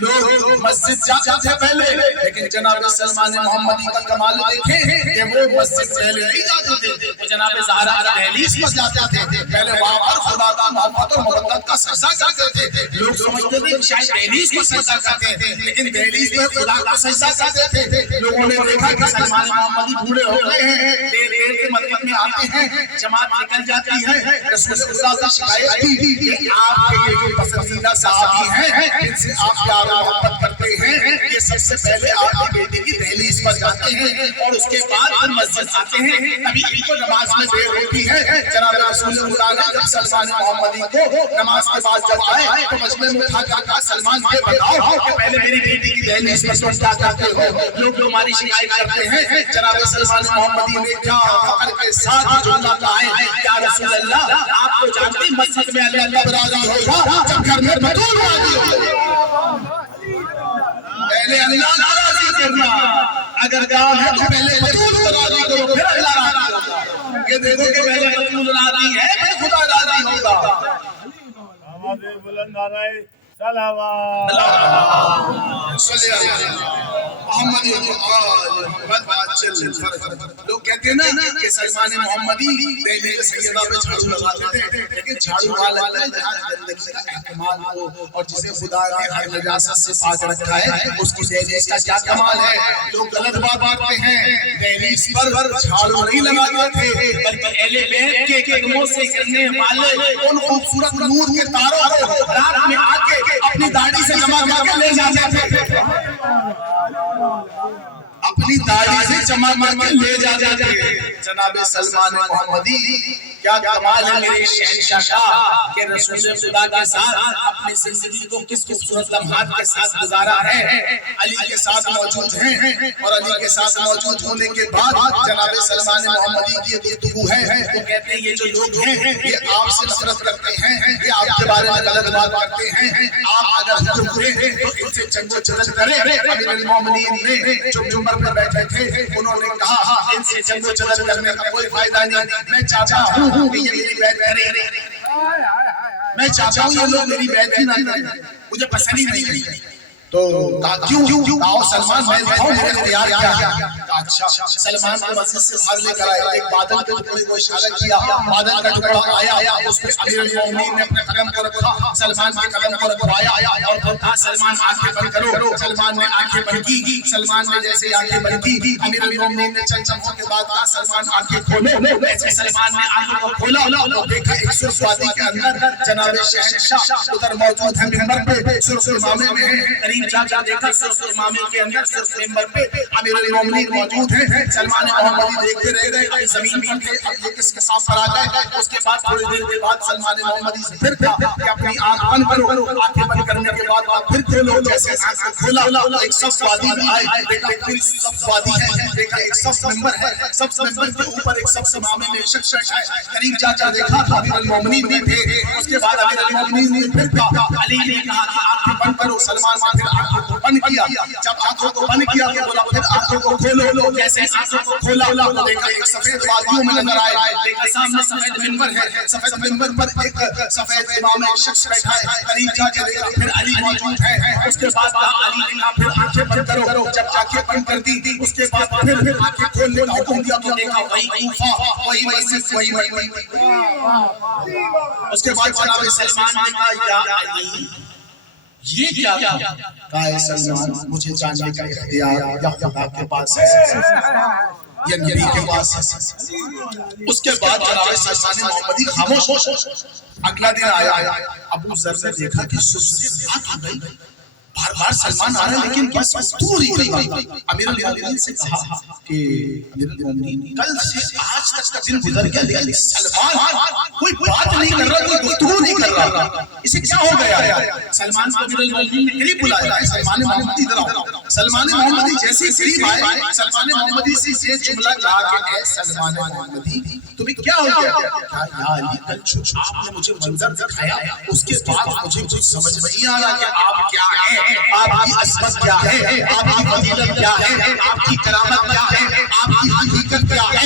لوگ مسجد جاتے تھے پہلے، لیکن جناب سلمان محمدی کا کمال دیکھیں کہ وہ مسجد پہلے نہیں جاتے تھے، وہ جناب زہرا کی دہلیز پر جاتے تھے۔ پہلے وہاں پر خدا کا محبت اور محبت کا سجدہ کرتے تھے۔ لوگ سمجھتے تھے شاید دہلیز پر سجدہ کرتے تھے، لیکن دہلیز میں خدا کا سجدہ کرتے تھے۔ لوگوں نے دیکھا کہ سلمان محمدی بوڑھے ہو گئے ہیں، دیر دیر کے مدد میں آتے ہیں، جماعت نکل جاتی ہے۔ رسول خدا سے شکایت کی کہ آپ کے یہ جو پسندیدہ صحابی ہیں ان سے آپ پیار و محبت کرتے ہیں، یہ سب سے پہلے آپ کی بیٹی کی دہلیز پر جاتے ہیں اور اس کے بعد مسجد آتے ہیں، ابھی ان کو نماز میں دیر ہوتی ہے۔ جناب رسول خدا نے جب سلمان محمدی کو نماز کے بعد جب آئے تو مجمع میں اٹھا کر کہا سلمان یہ بتاؤ کہ پہلے میری بیٹی کی دہلیز پر تم کیا کرتے ہو؟ لوگ تمہاری شکایت کرتے ہیں۔ جناب سلمان محمدی نے کیا فخر کے ساتھ جملہ کہا ہے، یا رسول اللہ آپ کو جانتی مسجد میں علی اللہ راضی ہوگا جب گھر میں بطول راضی ہوگا۔ پہلے اللہ کو راضی کرنا، اگر کام ہے تو پہلے بطول کو راضی کرو پھر اللہ راضی ہوگا۔ یہ دیکھو کہ پہلے بطول راضی ہے پھر خدا راضی ہوگا۔ آواز بلند آ رہا ہے، صلوات صلی اللہ علیہ وسلم محمدی لوگ کہتے ہیں نا کہ سلمان محمدی دہلیز سیدہ پہ جھاڑو لگاتے تھے، لیکن جھاڑو والا ہے جہاں گندگی کا احتمال ہو اور جسے خدا نے ہر نجاست سے پاک رکھا ہے اس کی دہلیز کا کیا کمال ہے۔ لوگ غلط بات باتتے ہیں، دہلیز پر جھاڑو نہیں لگاتے تھے بلکہ اہل بیت کے قدموں سے گرنے والے ان خوبصورت نور کے تاروں کو رات میں آ کے اپنی داڑھی سے جمع کر کے لے جاتے تھے، اپنی داڑھی سے جمع کر کے لے جاتے تھے۔ جناب سلمان محمدی کیا کمال ہے میرے شہنشاہ کا کہ رسول خدا کے ساتھ اپنی زندگی کو کس خوبصورت لمحات کے ساتھ گزارا ہے. علی کے ساتھ موجود ہیں اور علی کے ساتھ موجود ہونے کے بعد جناب سلمان محمدی کی گفتگو ہے. وہ کہتے ہیں یہ جو لوگ ہیں یہ آپ سے نفرت کرتے ہیں, یہ آپ کے بارے میں غلط بات کرتے ہیں, آپ اگر حکم کریں تو ان سے جنگ و جدل کریں. امیر المومنین نے جو منبر پر بیٹھے تھے انہوں نے کہا ان سے جنگ و جدل کرنے کا کوئی فائدہ نہیں, میں چاہتا ہوں کہ یہ میری بیعت کریں, میں چاہتا ہوں یہ لوگ میری بیعت ہی نہ کریں, مجھے پسند ہی نہیں ہے. تو کیوں کہا سلمان میں بتاؤں میرے اختیار کیا. اچھا سلمان کو مسجد سے باہر لے کر آیا, ایک بادل کے ٹکڑے کو اشارہ کیا, بادل کا ٹکڑا آیا, اس پہ امیر المومنین نے اپنے قدم کو رکھا, سلمان کے قدم کو رکھوایا اور کہا سلمان آنکھیں بند کرو. سلمان نے آنکھیں بند کی, سلمان نے جیسے آنکھیں بند کی امیر المومنین نے چند لمحوں کے بعد کہا سلمان آنکھیں کھولو. ایسے سلمان نے آنکھوں کو کھولا تو دیکھا ایک سرخ وادی کے اندر جناب شہنشاہ ادھر موجود ہیں منبر پہ, سرخ امامے میں ہیں. جا جا دیکھا سرخ امامے کے اندر سرخ منبر پہ امیر المومنین موجود ہیں. سلمان محمدی دیکھتے رہ گئے, ابھی زمین پر تھے, اب یہ کس کے ساتھ پر آ گئے. اس کے بعد تھوڑی دیر کے بعد سلمان محمدی سے پھر کہا کہ اپنی آنکھ بند کرو. آنکھیں بند کرنے کے بعد پھر کھولو. جیسے آنکھ کھولا ایک سبز وادی میں آئے, دیکھا پوری سبز وادی ہے, دیکھا ایک سبز منبر ہے, سبز منبر کے اوپر ایک سبز امامے میں شخص بیٹھا ہے. قریب جا جا دیکھا تو امیر المومنین بھی تھے. اس کے بعد امیر المومنین نے پھر کہا, علی نے کہا کہ آنکھیں بند کرو. سلمان نے پھر آنکھوں کو بند کیا. جب آنکھوں کو بند کیا تو بولا پھر آنکھوں کو کھولو. جیسے آنکھوں کو کھولا تو دیکھا ایک سفید وادیوں میں نظر آئے, دیکھا سامنے سفید منبر ہے, سفید منبر پر ایک سفید امام ایک شخص بیٹھا ہے. قریب جا کے دیکھا پھر علی موجود ہے. اس کے بعد علی نے کہا پھر آنکھیں بند کرو. جب آنکھیں بند کر دی اس کے بعد پھر آنکھیں کھولنے کا حکم دیا تو دیکھا وہی کوفہ, وہی مسجد, وہی مدینہ. اس کے بعد جناب سلمان نے کہا یا علی یہ کیا کہا ہے سلمان, مجھے جاننے کا اختیار یا خدا کے پاس ہے یا نبی کے پاس ہے. اس کے بعد جناب سلمان محمدی خاموش. اگلا دن آیا, ابو ذر نے دیکھا کہ سستی بات ہو گئی, بار بار سلمان آ رہا ہے لیکن بس دور ہی گئی. امیر المومنین سے کہا کہ امیر المومنین کل سے آج تک کا دن گزر گیا لیکن سلمان کوئی بات نہیں کر رہا, کوئی گفتگو نہیں کر رہا, اسے کیا ہو گیا ہے. سلمان کو امیر المومنین نے قریب بلایا, سلمان محمدی ادھر آؤ. سلمان محمدی جیسے ہی قریب آئے, سلمان محمدی سے یہ جملہ کہا کہ اے سلمان محمدی تمہیں کیا ہو گیا. یا علی کل جو آپ نے مجھے منظر دکھایا اس کے بعد مجھے کچھ سمجھ نہیں آ رہا کہ آپ کیا ہیں, آپ کی عظمت کیا ہے, آپ کی فضیلت کیا ہے, آپ کی کرامت کیا ہے, آپ کی حقیقت کیا ہے.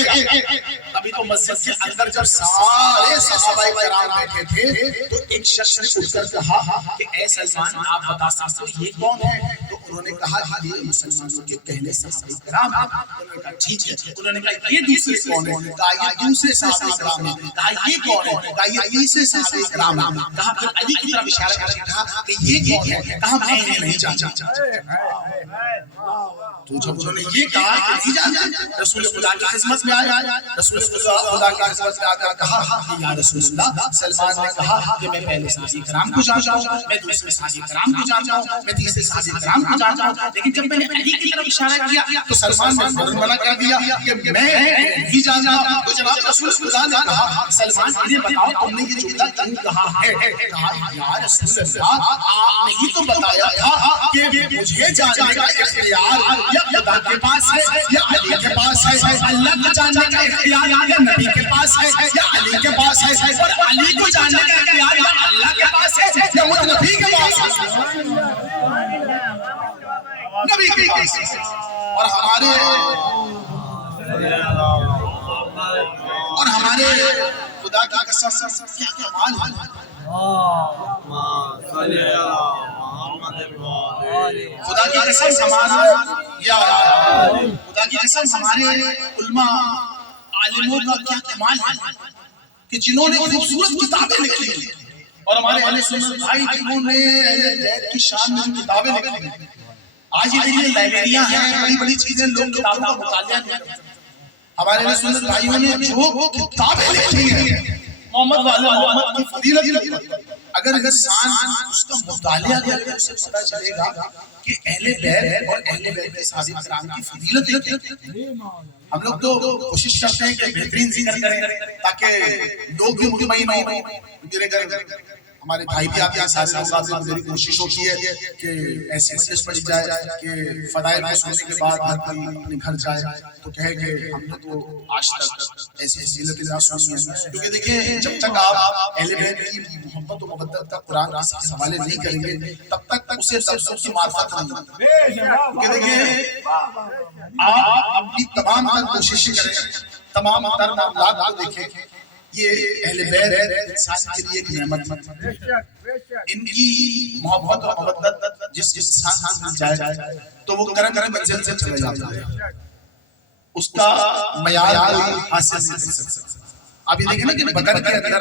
ابھی تو مسجد کے اندر جب سارے صحابہ کرام بیٹھے تھے تو ایک شخص نے اٹھ کر کہا کہ اے سلمان آپ بتا سکتے ہو یہ کون ہے. تو انہوں نے کہا یہ مسلمانوں کے پہلے صحابہ کرام ہیں. انہوں نے کہا ٹھیک ہے. انہوں نے کہا یہ دوسرے کون ہیں, کہا یہ دوسرے صحابہ کرام ہیں. کہا یہ کون ہے, کہا یہ تیسرے صحابہ کرام ہیں. کہا پھر علی کی طرف اشارہ کر کے کہا کہ یہ کون ہے, کہا میں انہیں نہیں جانتا. تو جب انہوں نے یہ کہا کہ نہیں جانتا, رسول خدا کی خدمت میں آیا. رسول خدا کی خدمت میں آ کر کہا کہ یا رسول اللہ, سلمان نے کہا کہ میں پہلے صحابہ کرام کو جانتا ہوں, میں دوسرے صحابہ کرام کو جانتا ہوں, میں تیسرے صحابہ کرام کو جانتا ہوں, لیکن جب میں نے علی کی طرف اشارہ کیا تو سلمان نے فوراً منع کر دیا کہ میں نہیں جانتا. تو جناب رسول خدا نے کہا سلمان انہیں بتاؤ تم نے یہ جملہ کیوں کہا ہے. کہا یا رسول اللہ آپ نے ہی تو بتایا تھا کہ مجھے جاننے کا اختیار یا خدا کے پاس ہے یا علی کے پاس ہے, اللہ کو جاننے کا اختیار یا نبی کے پاس ہے یا علی کے پاس ہے, اور علی کو جاننے کا اختیار یا اللہ کے پاس ہے یا وہ نبی کے پاس ہے, نبی کے پاس ہے. اور ہمارے خدا کی قسم کیا کمال ہے. خدا کی قسم ہمارا یا خدا کی قسم ہمارے علماء عالموں کا کیا کمال ہے کہ جنہوں نے خوبصورت کتابیں لکھی اور ہمارے اہل سنت بھائی جنہوں نے اہل بیت کی شان میں کتابیں لکھی. آج یہ لائبریریاں ہیں, بڑی بڑی چیزیں لوگ کتابوں کا مطالعہ نہیں کرتے. ہمارے اہل سنت بھائیوں نے جو کتابیں لکھی ہیں محمد والے محمد کی فضیلت اگر انسان اس کا مطالعہ کرے تو اسے پتہ چلے گا کہ اہل بیت اور اہل بیت کے صحابہ کرام کی فضیلت کیا. ہم لوگ تو کوشش کرتے ہیں کہ بہترین ذکر کریں تاکہ لوگ بھی مطمئن ہوں. میرے گھر ہمارے بھائی بھی آتے ہیں، سارے لوگ میری کوشش ہوتی ہے کہ ایسی مجلس پڑھی جائے کہ فضائل کو سننے کے بعد ہر کوئی اپنے گھر جائے تو کہے کہ ہم نے تو آج تک ایسی فضیلتیں نہ سنی ہیں. کیونکہ دیکھیں جب تک آپ اہل بیت کی محبت و مودت کا قرآن کسی کے حوالے نہیں کریں گے تب تک اسے لفظوں کی معرفت نہیں ہوگی. کیونکہ دیکھیں آپ اپنی تمام تر کوششیں کریں، تمام تر معاملات کو دیکھیں. یہ اہل بیت انسان کے لیے ایک نعمت ہے. ان کی محبت اور مودت جس انسان سے مل جائے تو وہ کرم کرم منزل سے چلے جاتا ہے، اس کا معیار کوئی حاصل نہیں کر سکتا. اب یہ دیکھیں نا کہ بدر کے اندر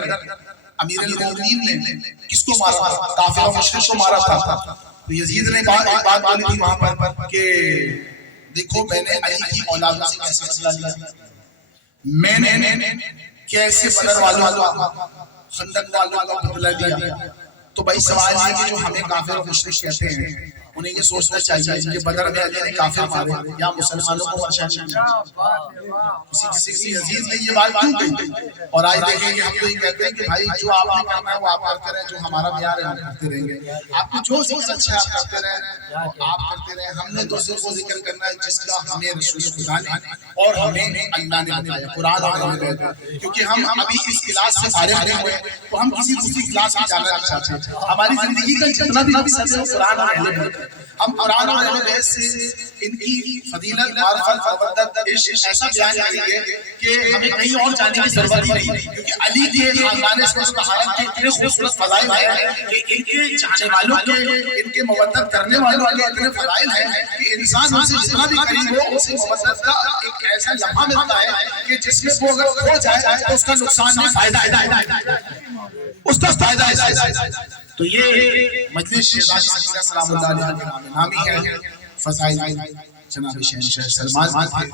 امیر المومنین نے کس کو مارا تھا؟ کافر و مشرک کو مارا تھا. تو یزید نے ایک بات بولی تھی وہاں پر کہ دیکھو میں نے علی کی اولاد سے کیسے بدلہ لیا، میں نے کیسے بدر والوں کا خندق والوں کا بدلہ لیا. تو بھائی سوال یہ کہ جو ہمیں کافر و مشرک کہتے ہیں انہیں یہ سوچنا چاہیے کہ بدر میں علی نے کافر مارے یا مسلمانوں کو پریشان کیا. کسی عزیز نے یہ بات کیوں کہی؟ اور آج دیکھیں کہ ہم تو یہ کہتے ہیں کہ بھائی جو آپ نے کرنا ہے وہ آپ کرتے رہیں، جو ہمارا معیار ہے ہم کرتے رہیں گے. آپ کو جو چیز اچھا ہے آپ کرتے رہیں، آپ کرتے رہیں. ہم نے تو صرف وہ ذکر کرنا ہے جس کا ہمیں رسول خدا نے اور ہمیں اللہ نے بتایا، قرآن اور اہل بیت. کیونکہ ہم ابھی اس کلاس سے فارغ نہیں ہوئے تو ہم کسی دوسری کلاس میں جانا نہیں چاہتے. ہماری زندگی کا جتنا بھی مقصد ہے قرآن اور اہل بیت. ہم قرآن اور اہل بیت سے ان کی فضیلت، معرفت، مودت، عشق ایسا بیان کریں گے کہ ہمیں کہیں اور جانے کی ضرورت ہی نہیں. کیونکہ علی کے خاندان طہارت کے اتنے خوبصورت فضائل ہیں کہ ان کے چاہنے والوں کے، ان کے مودت کرنے والوں کے اتنے فضائل ہیں کہ انسان ان سے جتنا بھی قریب ہو اسے مودت کا ایک ایسا لمحہ ملتا ہے کہ جس میں وہ اگر کھو جائے تو اس کا نقصان نہیں، فائدہ ہے، اس کا فائدہ ہے. تو یہ مجلس شہزاد سکینہ سلام اللہ علیہ کے نامی ہے. فضائل جناب شہنشاہ سلمان تھے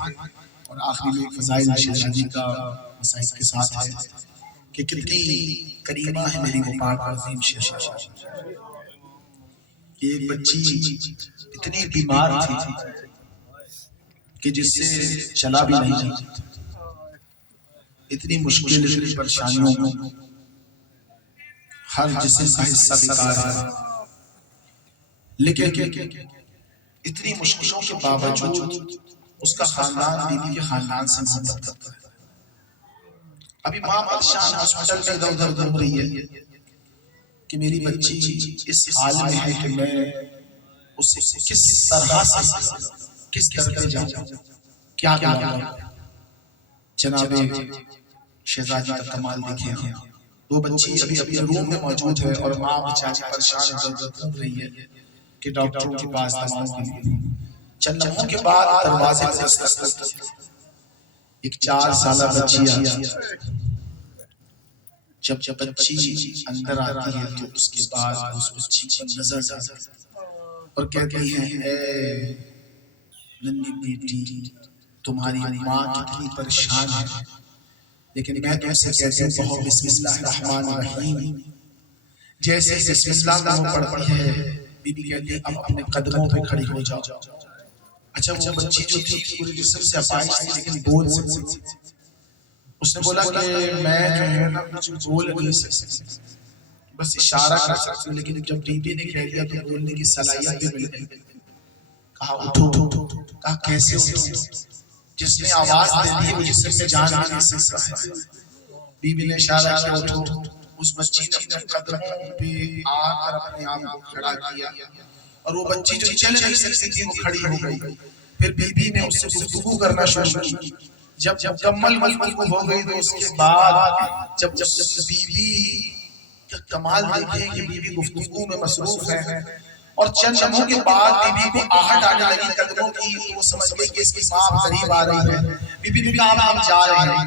اور آخری میں فضائل شہزادی کا مسائل کے ساتھ ہے کہ کتنی کریمہ ہے میری وہ پاک عظیم شہزادی. ایک بچی اتنی بیمار تھی کہ جس سے چلا بھی نہیں، اتنی مشکل، اتنی پریشانیوں میں ہر جسم کا حصہ بیکار ہے. لیکن اتنی مشکلوں کے باوجود اس کا خاندان بیوی کے خاندان سے محبت کرتا ہے. ابھی ماں پریشان ہاسپٹل میں ادھر ادھر گھوم رہی ہے کہ میری بچی اس حال میں ہے کہ میں اسے کس طرح سے کس طرح جاؤں، کیا کروں. جناب شہزادی کا کمال دیکھیں، وہ بچی ابھی اپنے روم میں موجود ہے اور ماں بیچاری پریشان ادھر گھوم رہی ہے کہ ڈاکٹروں کے پاس دواؤں کے لیے. چند لمحوں کے بعد دروازے پر دستک، ایک 4 سالہ بچی آتی ہے. جب بچی اندر آتی ہے تو اس کے بعد اس بچی پر نظر ڈالتی ہے اور کہتی ہے اے ننھی بیٹی تمہاری ماں کتنی پریشان ہے، لیکن میں تم سے کہتی ہوں کہو بسم اللہ الرحمن الرحیم. جیسے بسم اللہ کا وہ پڑھتی ہے بی بی کہتی ہے اب اپنے قدموں پہ کھڑی ہو جاؤ. اچھا وہ بچی جو تھی پورے جسم سے اپائش تھی لیکن بول سکتی. اس نے بولا کہ میں جو ہے نا کچھ بول نہیں سکتی، بس اشارہ کر سکتی ہوں. لیکن جب بی بی نے کہہ دیا تو بولنے کی صلاحیت بھی مل گئی. کہا اٹھو. کہا کیسے اٹھو؟ جس نے آواز دے دی وہ جسم میں جان نہیں سکتا ہے. بی بی نے اشارہ کیا اٹھو. اس بچی نے اپنے قدموں پہ آ کر اپنے آپ کو کھڑا کیا اور وہ بچی جو چل نہیں سکتی تھی وہ کھڑی ہو گئی. پھر بی بی نے اس سے گفتگو کرنا شروع کی. جب مکمل گفتگو ہو گئی تو اس کے بعد جب بی بی کا کمال دیکھیں کہ بی بی گفتگو میں مصروف ہے اور چند لمحوں کے بعد بی بی کو آہٹ آنے لگی قدموں کی تو وہ سمجھ گئی کہ اس کی ماں قریب آ رہی ہے. بی بی نے کہا ہم جا رہے ہیں.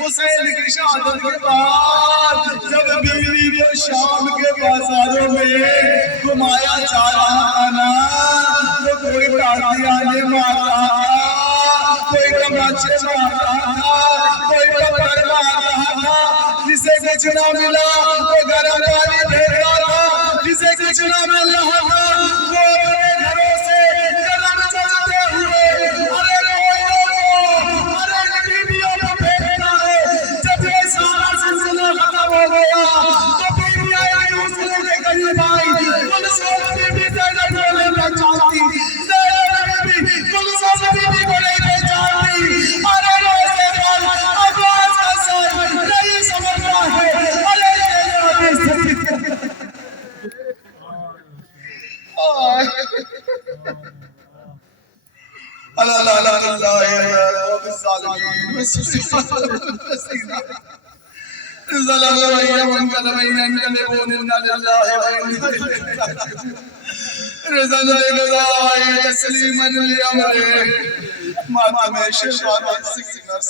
حسین کی شہادت کے بعد جب بیوی کو شام کے بازاروں میں گھمایا جا رہا تھا نا تو کوئی تازیاں نے مارا کوئی تماچے مارا تھا کوئی پتھر مارا تھا جسے کچھ نہ ملا وہ گرم پانی پھیر رہا تھا جسے کچھ نہ ملا وہ اپنے گھروں سے گرم چلتے ہوئے ارے بیویوں کو پھیرنا ہے جب یہ سارا سلسلہ ختم ہو گیا تو بیویاں ایک دوسرے کے قریب آئی کلثوم بیوی زینب کو لینا چاہتی زینب بیوی کلثوم بیوی کو لینا چاہتی ارے روزے پر عباس کا سر نہیں سمجھتا ہے ارے اللہ اللہ اللہ اللہ بالظالمین ظلم ومن قلب ينقلبون إنا لله وإنا إليه راجعون رضا تسلیما لأمره ماتم شهادت سکینر